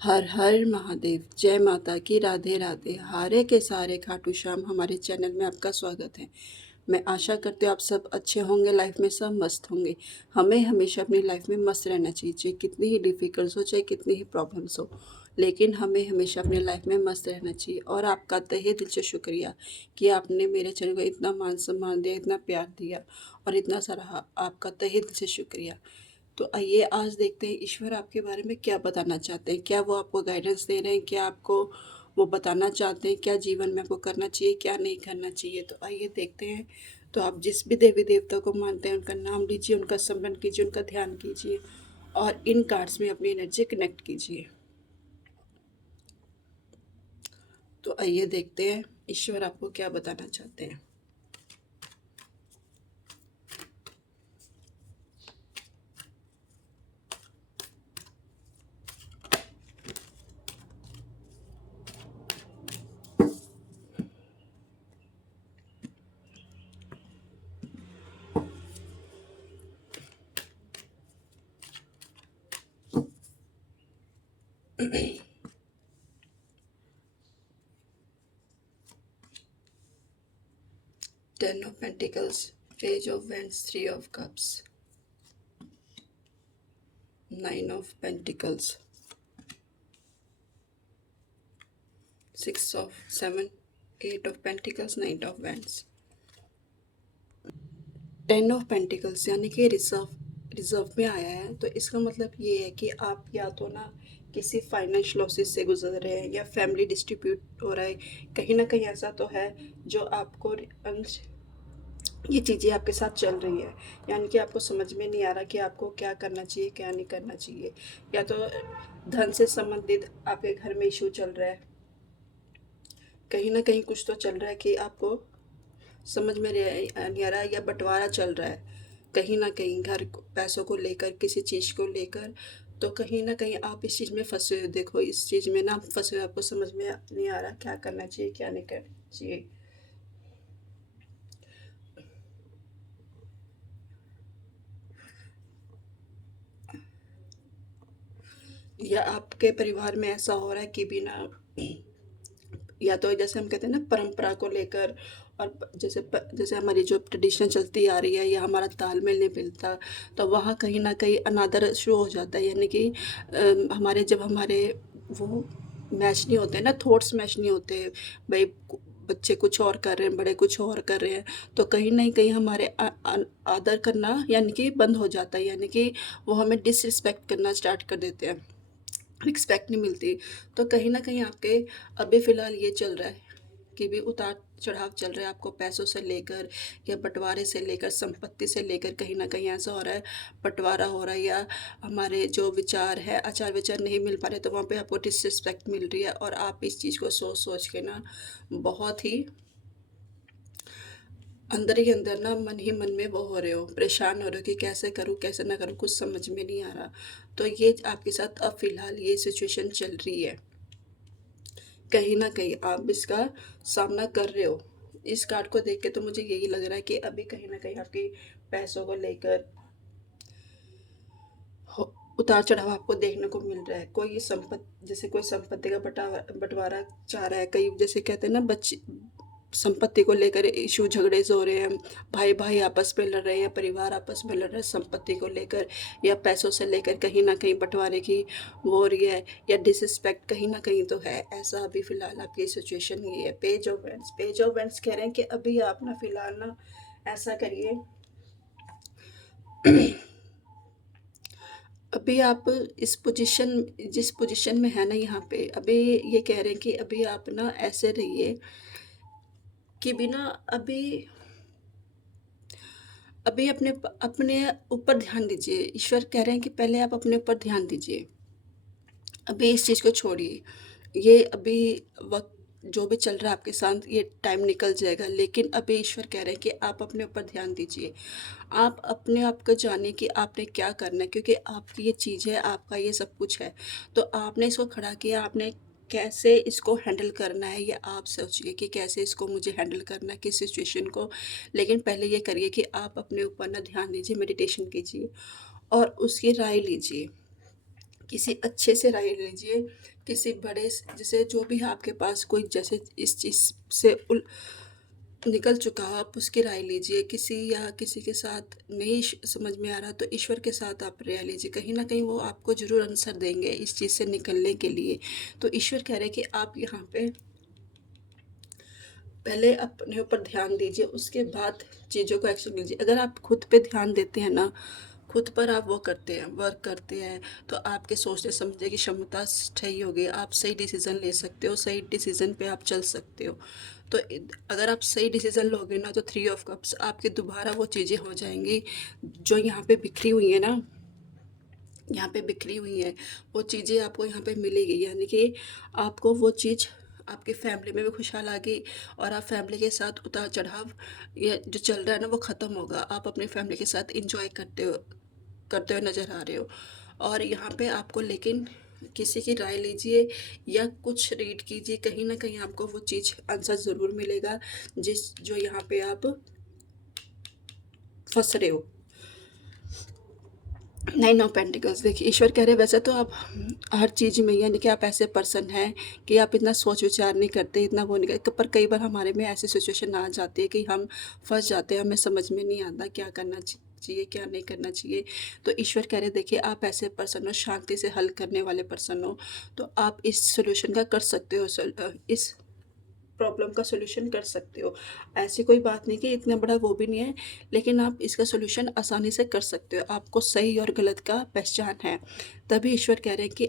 हर हर महादेव। जय माता की। राधे राधे। हारे के सारे खाटू श्याम हमारे चैनल में आपका स्वागत है। मैं आशा करती हूँ आप सब अच्छे होंगे, लाइफ में सब मस्त होंगे। हमें हमेशा अपनी लाइफ में मस्त रहना चाहिए, चाहे कितनी ही डिफ़िकल्ट हो, चाहे कितनी ही प्रॉब्लम्स हो, लेकिन हमें हमेशा अपनी लाइफ में मस्त रहना चाहिए। और आपका तहे दिल से शुक्रिया कि आपने मेरे चैनल को इतना मान सम्मान दिया, इतना प्यार दिया और इतना सराहा। आपका तहे दिल से शुक्रिया। तो आइए आज देखते हैं ईश्वर आपके बारे में क्या बताना चाहते हैं। क्या वो आपको गाइडेंस दे रहे हैं, क्या आपको वो बताना चाहते हैं, क्या जीवन में आपको करना चाहिए, क्या नहीं करना चाहिए। तो आइए देखते हैं। तो आप जिस भी देवी देवता को मानते हैं उनका नाम लीजिए, उनका स्मरण कीजिए, उनका ध्यान कीजिए और इन कार्ड्स में अपनी एनर्जी कनेक्ट कीजिए। तो आइए देखते हैं ईश्वर आपको क्या बताना चाहते हैं। 10 of Pentacles, Page of Wands, 3 of Cups, 9 of Pentacles, 6 of 7, 8 of Pentacles, 9 of Wands, 10 of pentacles यानी कि रिजर्व में आया है। तो इसका मतलब ये है कि आप या तो ना किसी फाइनेंशियल लॉसेस से गुजर रहे हैं या फैमिली डिस्ट्रीब्यूट हो रहा है। कहीं ना कहीं ऐसा तो है जो आपको ये चीज़ें आपके साथ चल रही है, यानी कि आपको समझ में नहीं आ रहा कि आपको क्या करना चाहिए, क्या नहीं करना चाहिए। या तो धन से संबंधित आपके घर में इशू चल रहा है, कहीं ना कहीं कुछ तो चल रहा है कि आपको समझ में नहीं आ रहा है, या बंटवारा चल रहा है कहीं ना कहीं घर पैसों को लेकर, किसी चीज़ को लेकर। तो कहीं ना कहीं आप इस चीज़ में फंसे हो। देखो इस चीज़ में ना आप फंसे हो, आपको समझ में नहीं आ रहा क्या करना चाहिए, क्या नहीं करना चाहिए। या आपके परिवार में ऐसा हो रहा है कि बिना, या तो जैसे हम कहते हैं ना परंपरा को लेकर, और जैसे हमारी जो ट्रेडिशन चलती आ रही है या हमारा तालमेल नहीं मिलता, तो वहाँ कहीं ना कहीं अनादर शुरू हो जाता है। यानी कि हमारे जब हमारे वो मैच नहीं होते ना, थॉट्स मैच नहीं होते। भाई बच्चे कुछ और कर रहे हैं, बड़े कुछ और कर रहे हैं, तो कहीं ना कहीं हमारे आदर करना यानी कि बंद हो जाता है। यानी कि वो हमें डिसरिस्पेक्ट करना स्टार्ट कर देते हैं, रिस्पेक्ट नहीं मिलती। तो कहीं न कहीं आपके अभी फ़िलहाल ये चल रहा है कि भी उतार-चढ़ाव चल रहा है, आपको पैसों से लेकर या बँटवारे से लेकर, संपत्ति से लेकर कहीं न कहीं ऐसा हो रहा है, बँटवारा हो रहा है, या हमारे जो विचार हैं, आचार-विचार नहीं मिल पा रहे, तो वहाँ पे आपको डिसरिस्पेक्ट मिल रही है और आप इस चीज़ को सोच-सोच के ना बहुत ही अंदर ही अंदर ना मन ही मन में वो हो रहे हो, परेशान हो रहे हो कि कैसे करूँ, कैसे ना करूँ, कुछ समझ में नहीं आ रहा। तो ये आपके साथ अब फ़िलहाल ये सिचुएशन चल रही है। कहीं न कहीं आप इसका सामना कर रहे हो। इस कार्ड को देख के तो मुझे यही लग रहा है कि अभी कहीं न कहीं आपकी पैसों को लेकर हो उतार-चढ़ाव आपको देखने को मिल रहा है। कोई ये जैसे कोई संपत्ति का बँटवारा चाह रहा है। कई जैसे कहते हैं ना बच्चे संपत्ति को लेकर इश्यू झगड़े से हो रहे हैं। भाई-भाई आपस में लड़ रहे हैं, परिवार आपस में लड़ रहे हैं संपत्ति को लेकर या पैसों से लेकर, कहीं न कहीं बँटवारे की वो हो रही है या डिसरिस्पेक्ट कहीं न कहीं तो है। ऐसा अभी फ़िलहाल आपकी सिचुएशन ये है। पेज ऑफ वांड्स कह रहे हैं कि अभी आप ना फ़िलहाल ना ऐसा करिए, अभी आप इस पोजीशन जिस पोजीशन में है ना यहाँ पे, अभी ये कह रहे हैं कि अभी आप ना ऐसे रहिए कि बिना अभी अभी अपने ऊपर ध्यान दीजिए। ईश्वर कह रहे हैं कि पहले आप अपने ऊपर ध्यान दीजिए। अभी इस चीज़ को छोड़िए। ये अभी वक़्त जो भी चल रहा है आपके साथ, ये टाइम निकल जाएगा, लेकिन अभी ईश्वर कह रहे हैं कि आप अपने ऊपर ध्यान दीजिए। आप अपने आप को जानिए कि आपने क्या करना है, क्योंकि आपकी ये चीज़ है, आपका ये सब कुछ है। तो आपने इसको खड़ा किया, आपने कैसे इसको हैंडल करना है, ये आप सोचिए कि कैसे इसको मुझे हैंडल करना है, किस सिचुएशन को। लेकिन पहले ये करिए कि आप अपने ऊपर ना ध्यान दीजिए, मेडिटेशन कीजिए और उसकी राय लीजिए। किसी अच्छे से राय लीजिए, किसी बड़े जैसे जो भी है आपके पास कोई जैसे इस चीज़ से निकल चुका हो, आप उसकी राय लीजिए। किसी या किसी के साथ नहीं समझ में आ रहा तो ईश्वर के साथ आप राय लीजिए, कहीं ना कहीं वो आपको ज़रूर आंसर देंगे इस चीज़ से निकलने के लिए। तो ईश्वर कह रहे हैं कि आप यहाँ पे पहले अपने ऊपर ध्यान दीजिए, उसके बाद चीज़ों को एक्शन लीजिए। अगर आप खुद पे ध्यान देते हैं ना, खुद पर आप वो करते हैं, वर्क करते हैं, तो आपके सोचने समझने की क्षमता सही होगी, आप सही डिसीज़न ले सकते हो, सही डिसीज़न पे आप चल सकते हो। तो अगर आप सही डिसीज़न लोगे ना, तो 3 ऑफ कप्स आपकी दोबारा वो चीज़ें हो जाएंगी जो यहाँ पे बिखरी हुई है ना, यहाँ पे बिखरी हुई हैं, वो चीज़ें आपको यहाँ पे मिलेगी। यानी कि आपको वो चीज़ आपकी फैमिली में भी खुशहाल आ गई, और आप फैमिली के साथ उतार चढ़ाव ये जो चल रहा है ना वो ख़त्म होगा। आप अपनी फैमिली के साथ इंजॉय करते हुए नज़र आ रहे हो। और यहाँ पे आपको लेकिन किसी की राय लीजिए या कुछ रीड कीजिए, कहीं ना कहीं आपको वो चीज़ आंसर ज़रूर मिलेगा जिस जो यहाँ पे आप फंस रहे हो। 9 ऑफ पेंटिकल्स, देखिए ईश्वर कह रहे हैं वैसे तो आप हर चीज़ में यानी कि आप ऐसे पर्सन हैं कि आप इतना सोच विचार नहीं करते, इतना वो नहीं करते, पर कई बार हमारे में ऐसी सिचुएशन आ जाती है कि हम फंस जाते हैं, हमें समझ में नहीं आता क्या करना चाहिए क्या नहीं करना चाहिए। तो ईश्वर कह रहे हैं देखिए आप ऐसे पर्सन हो, शांति से हल करने वाले पर्सन हो, तो आप इस सोल्यूशन का कर सकते हो, इस प्रॉब्लम का सॉल्यूशन कर सकते हो। ऐसी कोई बात नहीं कि इतना बड़ा वो भी नहीं है, लेकिन आप इसका सॉल्यूशन आसानी से कर सकते हो। आपको सही और गलत का पहचान है। तभी ईश्वर कह रहे हैं कि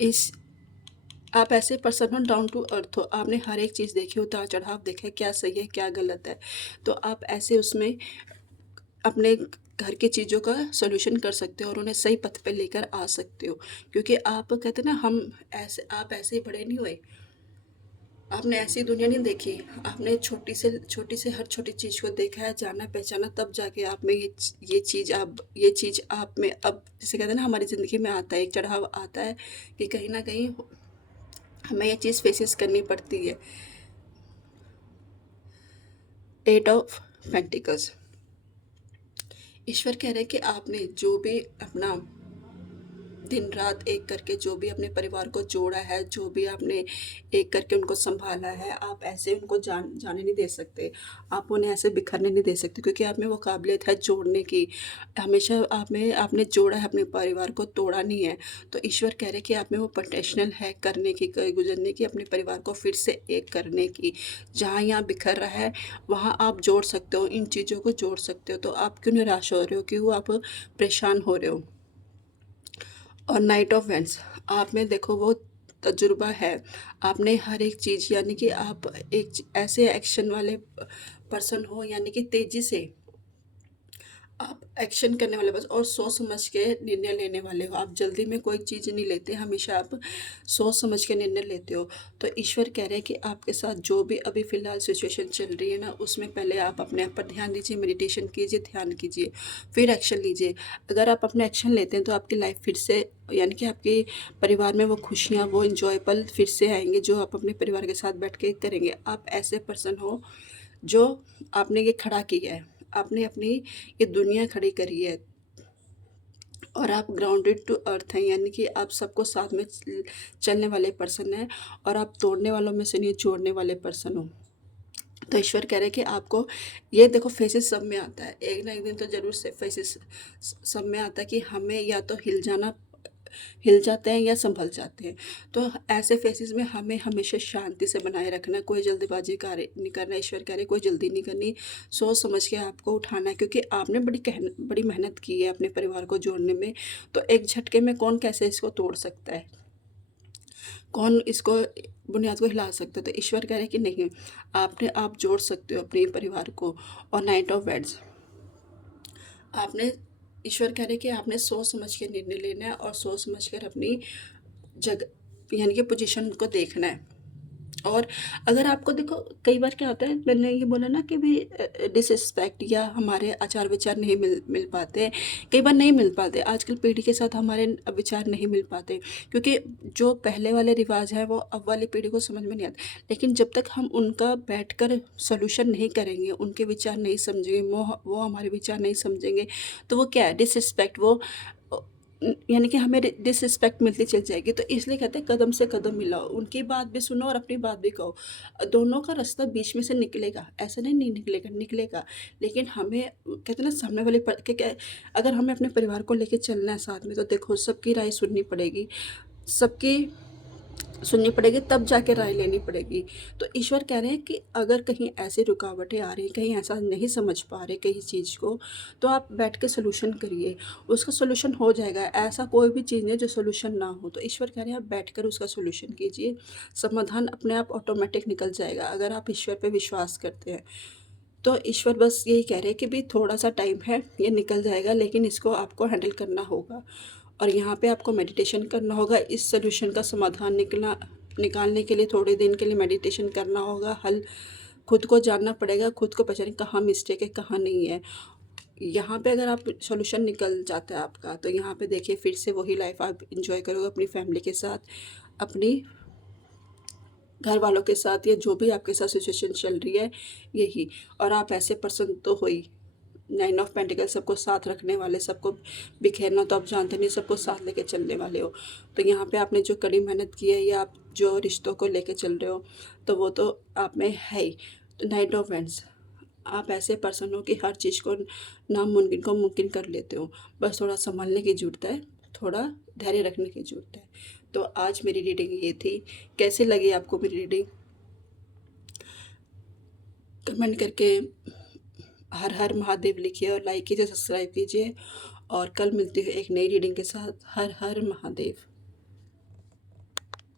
इस आप ऐसे पर्सन हो, डाउन टू अर्थ हो, आपने हर एक चीज़ देखी, उतार चढ़ाव देखे, क्या सही है क्या गलत है। तो आप ऐसे उसमें अपने घर की चीज़ों का सॉल्यूशन कर सकते हो और उन्हें सही पथ पे लेकर आ सकते हो। क्योंकि आप कहते हैं ना, हम ऐसे आप ऐसे ही बड़े नहीं हुए, आपने ऐसी दुनिया नहीं देखी, आपने छोटी से हर छोटी चीज़ को देखा है, जाना पहचाना, तब जाके आप में ये चीज़ आप में अब जैसे कहते हैं ना हमारी ज़िंदगी में आता है, एक चढ़ाव आता है कि कहीं ना कहीं हमें ये चीज़ फेसेस करनी पड़ती है। 8 ऑफ पेंटिकल्स, ईश्वर कह रहे हैं कि आपने जो भी अपना दिन रात एक करके जो भी अपने परिवार को जोड़ा है, जो भी आपने एक करके उनको संभाला है, आप ऐसे उनको जाने नहीं दे सकते, आप उन्हें ऐसे बिखरने नहीं दे सकते, क्योंकि आप में वो काबिलियत है जोड़ने की। हमेशा आपने जोड़ा है, अपने परिवार को तोड़ा नहीं है। तो ईश्वर कह रहे हैं कि आप में वो पोटेंशियल है करने की, गुजरने की, अपने परिवार को फिर से एक करने की। जहाँ यहाँ बिखर रहा है वहाँ आप जोड़ सकते हो, इन चीज़ों को जोड़ सकते हो। तो आप क्यों निराश हो रहे हो, क्यों आप परेशान हो रहे हो। और नाइट ऑफ वेंट्स, आप में देखो वो तजुर्बा है, आपने हर एक चीज़ यानी कि आप ऐसे एक्शन वाले पर्सन हो, यानी कि तेज़ी से आप एक्शन करने वाले बस, और सोच समझ के निर्णय लेने वाले हो। आप जल्दी में कोई चीज़ नहीं लेते, हमेशा आप सोच समझ के निर्णय लेते हो। तो ईश्वर कह रहे हैं कि आपके साथ जो भी अभी फ़िलहाल सिचुएशन चल रही है ना, उसमें पहले आप अपने आप पर ध्यान दीजिए, मेडिटेशन कीजिए, ध्यान कीजिए, फिर एक्शन लीजिए। अगर आप अपने एक्शन लेते हैं तो आपकी लाइफ फिर से यानी कि आपके परिवार में वो खुशियाँ, वो इंजॉय पल फिर से आएंगे जो आप अपने परिवार के साथ बैठ के करेंगे। आप ऐसे पर्सन हो जो आपने ये खड़ा किया है, आपने अपनी ये दुनिया खड़ी करी है, और आप ग्राउंडेड टू अर्थ हैं, यानी कि आप सबको साथ में चलने वाले पर्सन हैं, और आप तोड़ने वालों में से नहीं, जोड़ने वाले पर्सन हो। तो ईश्वर कह रहे हैं कि आपको ये देखो फेसेस सब में आता है, एक ना एक दिन तो ज़रूर से फेसेस सब में आता है कि हमें या तो हिल जाते हैं या संभल जाते हैं। तो ऐसे फेसेस में हमें हमेशा शांति से बनाए रखना, कोई जल्दबाजी कार्य नहीं करना। ईश्वर कह रहे कोई जल्दी नहीं करनी, सोच समझ के आपको उठाना है, क्योंकि आपने बड़ी मेहनत की है अपने परिवार को जोड़ने में। तो एक झटके में कौन कैसे इसको तोड़ सकता है, कौन इसको बुनियाद को हिला सकता है। तो ईश्वर कह रहे हैं कि नहीं, आप जोड़ सकते हो अपने परिवार को। और नाइट ऑफ वेड्स, आपने ईश्वर कह रहे हैं कि आपने सोच समझ के निर्णय लेना है, और सोच समझ कर अपनी जगह यानी कि पोजीशन को देखना है। और अगर आपको देखो कई बार क्या होता है, मैंने ये बोला ना कि भी डिसरिस्पेक्ट या हमारे आचार विचार नहीं मिल मिल पाते, कई बार नहीं मिल पाते, आजकल पीढ़ी के साथ हमारे विचार नहीं मिल पाते, क्योंकि जो पहले वाले रिवाज है वो अब वाली पीढ़ी को समझ में नहीं आते। लेकिन जब तक हम उनका बैठकर सोल्यूशन नहीं करेंगे, उनके विचार नहीं समझेंगे, वो हमारे विचार नहीं समझेंगे, तो वो क्या है, डिसरिस्पेक्ट, वो यानी कि हमें डिसरिस्पेक्ट मिलती चली जाएगी। तो इसलिए कहते हैं कदम से कदम मिलाओ, उनकी बात भी सुनो और अपनी बात भी कहो। दोनों का रास्ता बीच में से निकलेगा, ऐसा नहीं निकलेगा, निकलेगा। लेकिन हमें कहते हैं ना सामने वाले पर के क्या, अगर हमें अपने परिवार को लेके चलना है साथ में, तो देखो सबकी राय सुननी पड़ेगी, सबकी सुननी पड़ेगी, तब जाके राय लेनी पड़ेगी। तो ईश्वर कह रहे हैं कि अगर कहीं ऐसी रुकावटें आ रही हैं, कहीं ऐसा नहीं समझ पा रहे कहीं चीज़ को, तो आप बैठ के सॉल्यूशन करिए, उसका सॉल्यूशन हो जाएगा। ऐसा कोई भी चीज़ नहीं है जो सॉल्यूशन ना हो। तो ईश्वर कह रहे हैं आप बैठकर उसका सॉल्यूशन कीजिए, समाधान अपने आप ऑटोमेटिक निकल जाएगा अगर आप ईश्वर पे विश्वास करते हैं। तो ईश्वर बस यही कह रहे हैं कि भई थोड़ा-सा टाइम है, ये निकल जाएगा, लेकिन इसको आपको हैंडल करना होगा। और यहाँ पे आपको मेडिटेशन करना होगा, इस सॉल्यूशन का समाधान निकालने के लिए थोड़े दिन के लिए मेडिटेशन करना होगा, हल खुद को जानना पड़ेगा, खुद को पहचानें कहाँ मिस्टेक है, कहाँ नहीं है। यहाँ पे अगर आप सॉल्यूशन निकल जाता है आपका, तो यहाँ पे देखिए फिर से वही लाइफ़ आप एन्जॉय करोगे अपनी फैमिली के साथ, अपनी घर वालों के साथ, या जो भी आपके साथ सिचुएशन चल रही है यही। और आप ऐसे पर्सन तो हो ही, 9 ऑफ पेंटिकल सबको साथ रखने वाले, सबको बिखेरना तो आप जानते नहीं, सबको साथ लेके चलने वाले हो। तो यहाँ पे आपने जो कड़ी मेहनत की है, या आप जो रिश्तों को लेके चल रहे हो, तो वो तो आप में है ही। तो 9 ऑफ वैंड्स, आप ऐसे पर्सन हो कि हर चीज़ को, नामुमकिन को मुमकिन कर लेते हो। बस थोड़ा सँभलने की ज़रूरत है, थोड़ा धैर्य रखने की ज़रूरत है। तो आज मेरी रीडिंग ये थी। कैसी लगी आपको मेरी रीडिंग? कमेंट करके हर हर महादेव लिखिए और लाइक कीजिए, सब्सक्राइब कीजिए। और कल मिलती हूँ एक नई रीडिंग के साथ। हर हर महादेव।